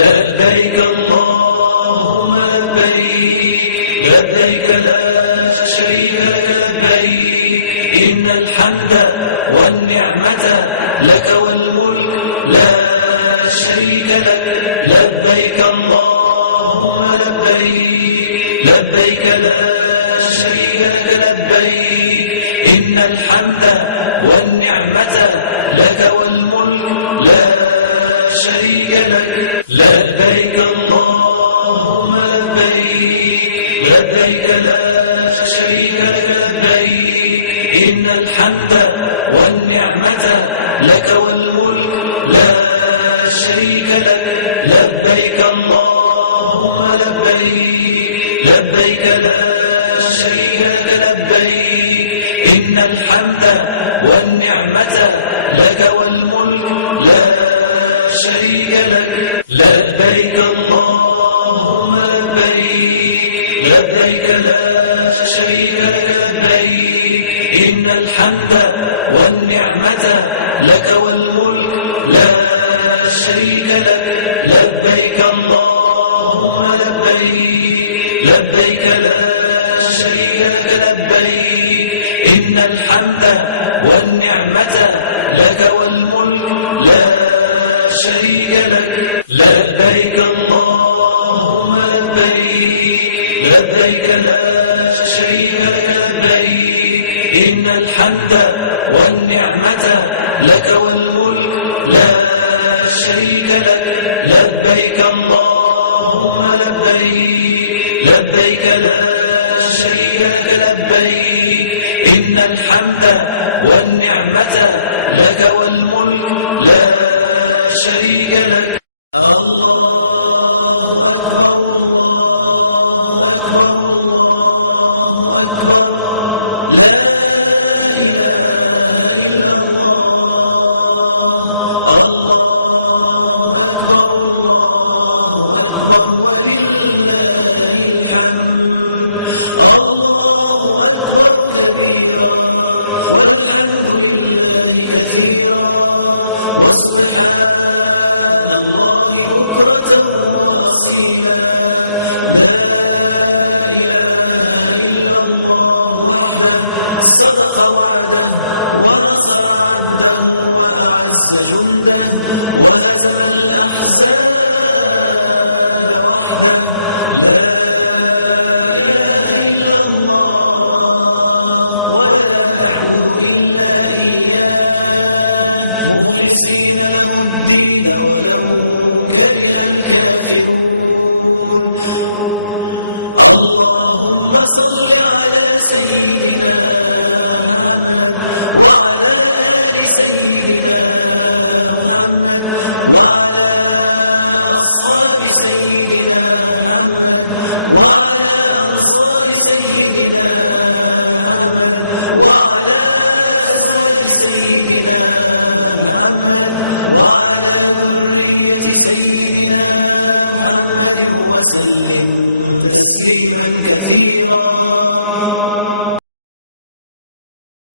لبيك اللهم لبيك لبيك لا شريك لك لبيك إن الحمد والنعمة لك والملك لا شريك لك لبيك اللهم لبيك لبيك لا شريك لك لبيك إن الحمد والنعمة لك والملك لا شريك لك لبيك اللهم لبيك لبيك لا شريك لك لبيك إن الحمد والنعمة لك والملك لا شريك لك لبيك اللهم لبيك لبيك لا شريك لك لبيك إن الحمد والنعمة لك والملك لا شريك لك لبيك اللهم لبيك لبيك لا شريك لك لبيك إن الحمد والنعمة لك والملك لا شريك لك لبيك اللهم لبيك لبيك لا شريك لك لبيك إن الحمد والنعمة لك والملك لا شريك لك لبيك اللهم لبيك لبيك لا شريك لك لبيك إن الحمد والنعمة لك والملك لا شريك لك لبيك اللهم لبيك لبيك لا شريك لك لبيك إن الحمد والنعمة لك والملك لا شريك لك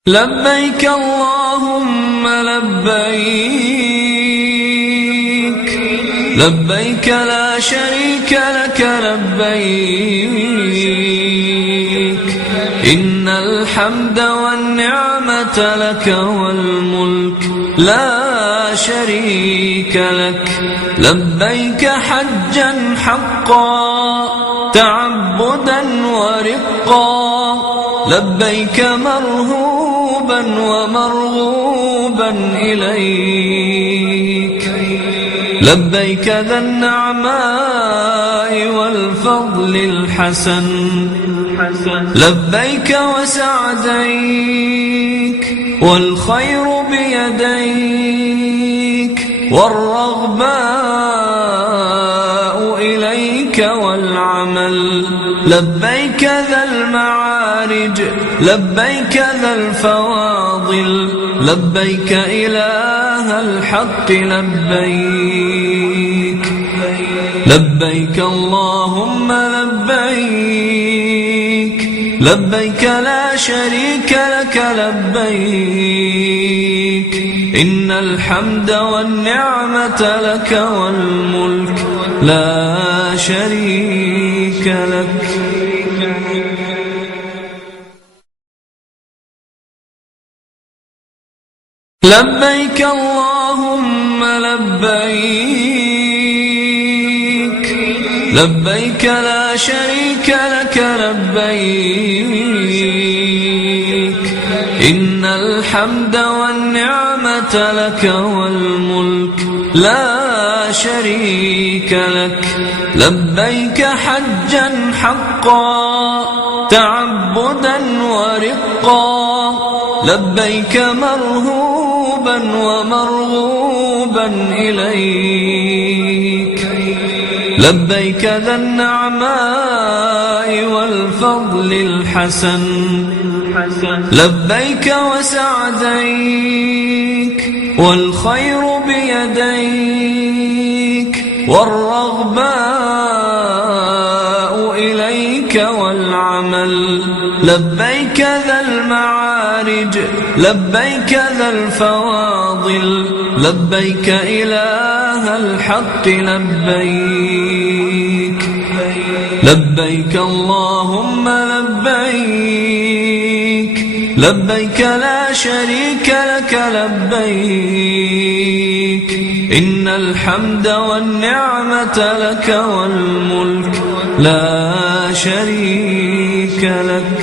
لبيك اللهم لبيك لبيك لا شريك لك لبيك إن الحمد والنعمة لك والملك لا شريك لك لبيك حجا حقا تعبدا ورقا لبيك مرهوبا ومرغوبا إليك لبيك ذا النعماء والفضل الحسن لبيك وسعديك والخير بيديك والرغباء إليك والعمل لبيك ذا المعارج لبيك ذا الفواضل لبيك إله الحق لبيك لبيك اللهم لبيك لبيك لا شريك لك لبيك إن الحمد والنعمة لك والملك لا شريك لك. لبيك اللهم لبيك، لبيك لا شريك لك لبيك، إن الحمد والنعمة لك والملك لا شريك لك. لبيك حجا حقا تعبدا ورقا، لبيك مرهوبا ومرغوبا إليك، لبيك ذا النعماء والفضل الحسن، لبيك وسعديك والخير بيديك، والرغباء إليك والعمل، لبيك ذا المعارج، لبيك ذا الفواضل، لبيك إله الحق لبيك، لبيك اللهم لبيك، لبيك لا شريك لك لبيك، إن الحمد والنعمة لك والملك لا شريك لك.